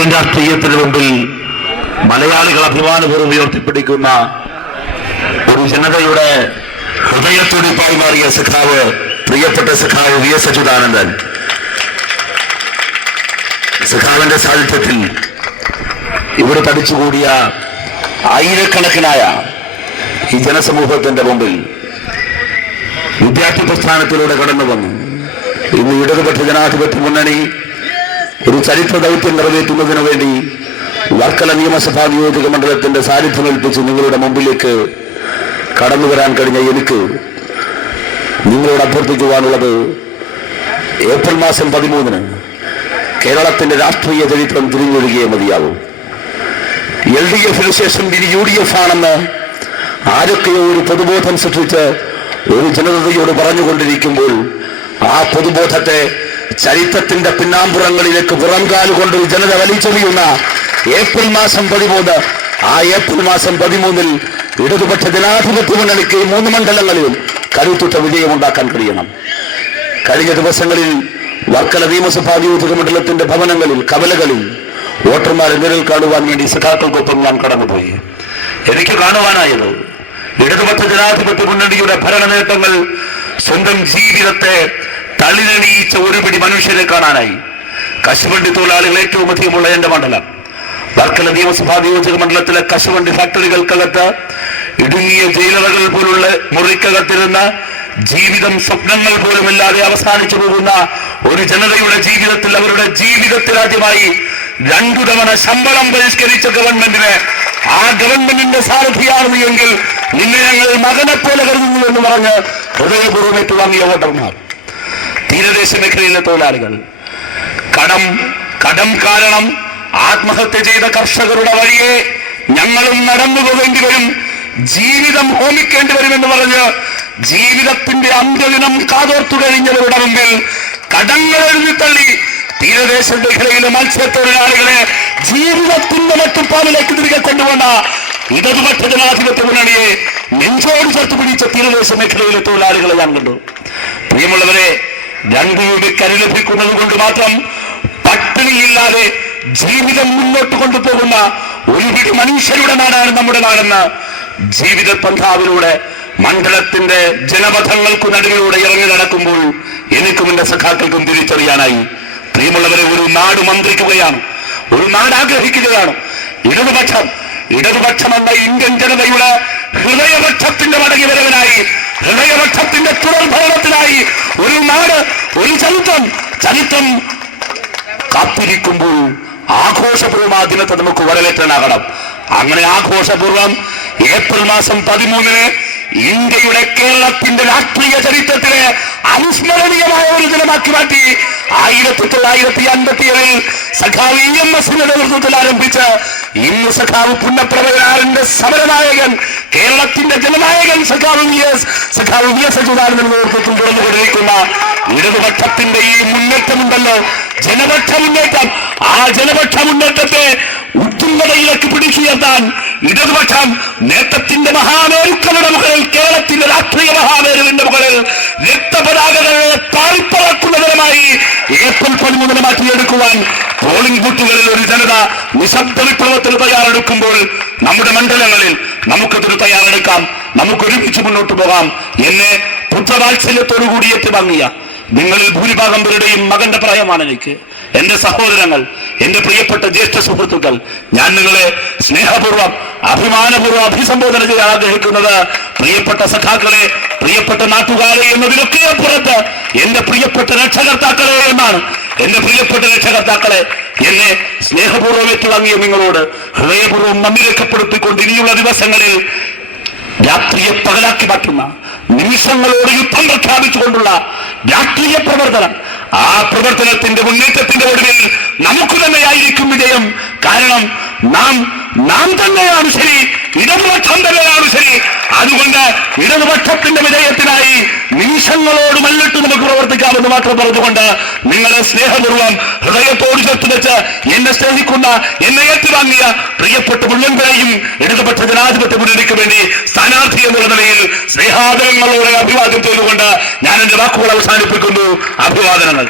Indian രാഷ്ട്രീയത്തിന് മുമ്പിൽ മലയാളികൾ അഭിമാനപൂർവ്വം ഉയർത്തിപ്പിടിക്കുന്ന ഒരു ജനതയുടെ ഹൃദയത്തുടിപ്പായി മാറിയ സഖാവ്, പ്രിയപ്പെട്ട സഖാവ് വി.എസ്. അച്യുതാനന്ദൻ. സഖാവിന്റെ സാന്നിധ്യത്തിൽ ഇവിടെ തടിച്ചുകൂടിയ ആയിരക്കണക്കിനായ ഈ ജനസമൂഹത്തിന്റെ മുമ്പിൽ വിദ്യാർത്ഥി പ്രസ്ഥാനത്തിലൂടെ കടന്നു വന്നു. ഇന്ന് ഇടതുപക്ഷ ജനാധിപത്യ മുന്നണി ഒരു ചരിത്ര ദൗത്യം നിറവേറ്റുന്നതിനു വേണ്ടി വർക്കല നിയമസഭാ നിയോജക മണ്ഡലത്തിന്റെ സാന്നിധ്യമേൽപ്പിച്ച് നിങ്ങളുടെ മുമ്പിലേക്ക് കടന്നു വരാൻ കഴിഞ്ഞ എനിക്ക് നിങ്ങളോട് അഭ്യർത്ഥിക്കുവാനുള്ളത്, ഏപ്രിൽ മാസം 13 കേരളത്തിന്റെ രാഷ്ട്രീയ ചരിത്രം തിരിഞ്ഞൊഴുകിയേ മതിയാവും. LDF-ന് ശേഷം ഇനി UDF ആണെന്ന് ആരൊക്കെയോ ഒരു പൊതുബോധം സൃഷ്ടിച്ച് ഒരു ജനതയോട് പറഞ്ഞുകൊണ്ടിരിക്കുമ്പോൾ ആ പൊതുബോധത്തെ ചരിത്രത്തിന്റെ പിന്നാമ്പുറങ്ങളിലേക്ക് പുറംകാലുകൊണ്ട് ജനത വലിച്ചെറിയുന്ന ഏപ്രിൽ മാസം 13, ആ ഏപ്രിൽ മാസം 13 ഇടതുപക്ഷ ജനാധിപത്യ മുന്നണിക്ക് 3 മണ്ഡലങ്ങളിലും കരുത്തുറ്റ വിജയമുണ്ടാക്കാൻ കഴിയണം. കഴിഞ്ഞ ദിവസങ്ങളിൽ വർക്കല നിയമസഭാ നിയോജക മണ്ഡലത്തിന്റെ ഭവനങ്ങളിൽ, കവലകളിൽ വോട്ടർമാരെ നേരിൽ കാണുവാൻ വേണ്ടി സഖാക്കൾക്കൊപ്പം ഞാൻ കടന്നുപോയി. എനിക്ക് കാണുവാനായത് ഇടതുപക്ഷ ജനാധിപത്യ മുന്നണിയുടെ ഭരണ നേട്ടങ്ങൾ, സ്വന്തം ജീവിതത്തെ തളിനണിയിച്ച ഒരുപിടി മനുഷ്യരെ കാണാനായി. കശുവണ്ടി തൊഴിലാളികൾ ഏറ്റവും അധികമുള്ള എന്റെ മണ്ഡലം വർക്കല നിയമസഭാ നിയോജക മണ്ഡലത്തിലെ കശുവണ്ടി ഫാക്ടറികൾക്കകത്ത് ഇടുങ്ങിയ ജയിലറകൾ പോലുള്ള മുറിക്കകത്തിരുന്ന ജീവിതം സ്വപ്നങ്ങൾ പോലുമില്ലാതെ അവസാനിച്ചു പോകുന്ന ഒരു ജനതയുടെ ജീവിതത്തിൽ, അവരുടെ ജീവിതത്തിലാദ്യമായി 2 തവണ ശമ്പളം പരിഷ്കരിച്ച ഗവൺമെന്റിന്, ആ ഗവൺമെന്റിന്റെ സാരഥിയാണ് എങ്കിൽ നിന്നെ ഞങ്ങൾ മകനെ പോലെ കരുതുന്നു എന്ന് പറഞ്ഞ് ഹൃദയപൂർവ്വം ഏറ്റുവാങ്ങിയ വോട്ടർമാർ, തീരദേശ മേഖലയിലെ തൊഴിലാളികൾ, കടം കാരണം ആത്മഹത്യ ചെയ്ത കർഷകരുടെ വഴിയെ ഞങ്ങളും നടന്നു പോകേണ്ടി വരും, ജീവിതം ഹോമിക്കേണ്ടി വരുമെന്ന് പറഞ്ഞ് ജീവിതത്തിന്റെ അന്ത്യദിനം കാതോർത്തു കഴിഞ്ഞവരുടെ മുമ്പിൽ കടങ്ങൾ എഴുതിത്തള്ളി തീരദേശ മേഖലയിലെ മത്സ്യത്തൊഴിലാളികളെ ജീവിതത്തിന്റെ മട്ടുപ്പാലിലേക്ക് തിരികെ കൊണ്ടുവന്ന ഇടതുപക്ഷ ജനാധിപത്യ മുന്നണിയെ നെഞ്ചോട് ചേർത്ത് പിടിച്ച തീരദേശ മേഖലയിലെ തൊഴിലാളികളെ ഞാൻ കണ്ടു. പ്രിയമുള്ളവരെ, 2 രൂപയ്ക്ക് അരി ലഭിക്കുന്നത് കൊണ്ട് മാത്രം പട്ടിണിയില്ലാതെ ജീവിതം മുന്നോട്ട് കൊണ്ടുപോകുന്ന ഒരുപിടി മനുഷ്യരുടെ നാടാണ് നമ്മുടെ നാടെന്ന് ജീവിത പന്ഥാവിലൂടെ മണ്ഡലത്തിന്റെ ജനപഥങ്ങൾക്ക് നടുവിലൂടെ ഇറങ്ങി നടക്കുമ്പോൾ എനിക്കും എന്റെ സഖാക്കൾക്കും തിരിച്ചറിയാനായി. പ്രിയമുള്ളവരെ, ഒരു നാട് മന്ത്രിക്കുകയാണ്, ഒരു നാട് ആഗ്രഹിക്കുകയാണ്. ഇടതുപക്ഷം എന്ന ഇന്ത്യൻ ജനതയുടെ ഹൃദയപക്ഷത്തിന്റെ മടങ്ങി വരവിനായി, ഹൃദയപക്ഷത്തിന്റെ തുടർഭരണത്തിനായി ഒരു നാട്, ഒരു ചരിത്രം കാത്തിരിക്കുമ്പോൾ ആഘോഷപൂർവ്വം ആ ദിനത്തെ നമുക്ക് വരവേറ്റാനാകണം. അങ്ങനെ ആഘോഷപൂർവ്വം ഏപ്രിൽ മാസം 13 ഇന്ത്യയുടെ, കേരളത്തിന്റെ രാഷ്ട്രീയ ചരിത്രത്തിലെ അവിസ്മരണീയമായ ഒരു ദിനമാക്കി മാറ്റി 1957 സഖാവ് EMS-ന്റെ നേതൃത്വത്തിൽ ആരംഭിച്ച് ഇന്ന് സഖാവ് പുന്നപ്രവരാറിന്റെ സമരനായകൻ, കേരളത്തിന്റെ ജനനായകൻ സഖാവ് വി.എസ്. അച്യുതാനന്ദന്റെ നേതൃത്വത്തിൽ തുറന്നുകൊണ്ടിരിക്കുന്ന ഇടതുപക്ഷത്തിന്റെ ഈ മുന്നേറ്റമുണ്ടല്ലോ, ജനപക്ഷ മുന്നേറ്റം, ആ ജനപക്ഷ മുന്നേറ്റത്തെ ഉത്തുംഗതയിലേക്ക് പിടിച്ചുയർത്താൻ ഇടതുപക്ഷം നേട്ടത്തിന്റെ മഹാമേരുക്കളുടെ മുകളിൽ, കേരളത്തിന്റെ രാഷ്ട്രീയ മഹാമേരുവിന്റെ മുകളിൽ രക്തപതാകകളെ താഴ്പ്പറക്കുന്നതിനുമായി ഏപ്രിൽ 13 മാറ്റിയെടുക്കുവാൻ പോളിംഗ് ബൂത്തുകളിൽ ഒരു ജനത നിശബ്ദ വിപ്ലവത്തിന് തയ്യാറെടുക്കുമ്പോൾ നമ്മുടെ മണ്ഡലങ്ങളിൽ നമുക്കതൊരു തയ്യാറെടുക്കാം, നമുക്ക് ഒരുമിച്ച് മുന്നോട്ട് പോകാം. എന്നെ പുത്രവാത്സല്യത്തോടുകൂടി ഏറ്റുവാങ്ങിയ നിങ്ങളിൽ ഭൂരിഭാഗം പേരുടെയും മകന്റെ പ്രായമാണ് എനിക്ക്. എന്റെ സഹോദരങ്ങൾ, എന്റെ പ്രിയപ്പെട്ട ജ്യേഷ്ഠ സുഹൃത്തുക്കൾ, ഞാൻ നിങ്ങളെ സ്നേഹപൂർവ്വം അഭിമാനപൂർവ്വം അഭിസംബോധന ചെയ്യാൻ ആഗ്രഹിക്കുന്നത് പ്രിയപ്പെട്ട സഖാക്കളെ, പ്രിയപ്പെട്ട നാട്ടുകാരെ എന്നതിലൊക്കെ പുറത്ത് എന്റെ പ്രിയപ്പെട്ട രക്ഷകർത്താക്കളെ എന്നാണ്. എന്റെ പ്രിയപ്പെട്ട രക്ഷകർത്താക്കളെ, എന്നെ സ്നേഹപൂർവ്വം ഏറ്റുവാങ്ങിയ നിങ്ങളോട് ഹൃദയപൂർവ്വം നന്ദി രേഖപ്പെടുത്തിക്കൊണ്ട് ഇനിയുള്ള ദിവസങ്ങളിൽ രാത്രിയെ പകലാക്കി മാറ്റുന്ന, നിമിഷങ്ങളോട് യുദ്ധം പ്രഖ്യാപിച്ചുകൊണ്ടുള്ള രാഷ്ട്രീയ പ്രവർത്തനം, ആ പ്രവർത്തനത്തിന്റെ മുന്നേറ്റത്തിന്റെ ഒടുവിൽ നമുക്ക് തന്നെയായിരിക്കും വിജയം. കാരണം നാം തന്നെയാണ് ശരി, ഇടതുപക്ഷം തന്നെയാണ് ശരി. അതുകൊണ്ട് ഇടതുപക്ഷത്തിന്റെ വിജയത്തിനായി നിമിഷങ്ങളോട് മല്ലിട്ട് നമുക്ക് പ്രവർത്തിക്കാമെന്ന് മാത്രം പറഞ്ഞുകൊണ്ട് നിങ്ങളെ സ്നേഹപൂർവ്വം ഹൃദയത്തോട് ചേർത്ത് വെച്ച് എന്നെ സ്നേഹിക്കുന്ന, എന്നെ ഏറ്റുവാങ്ങിയ പ്രിയപ്പെട്ട മുഴുവൻപേരെയും ഇടതുപക്ഷ ജനാധിപത്യ മുന്നണിക്ക് വേണ്ടി സ്ഥാനാർത്ഥി എന്നുള്ള നിലയിൽ സ്നേഹാദരങ്ങളോടെ അഭിവാദ്യം ചെയ്തുകൊണ്ട് ഞാൻ എന്റെ വാക്കുകൾ അവസാനിപ്പിക്കുന്നു. അഭിവാദനങ്ങൾ.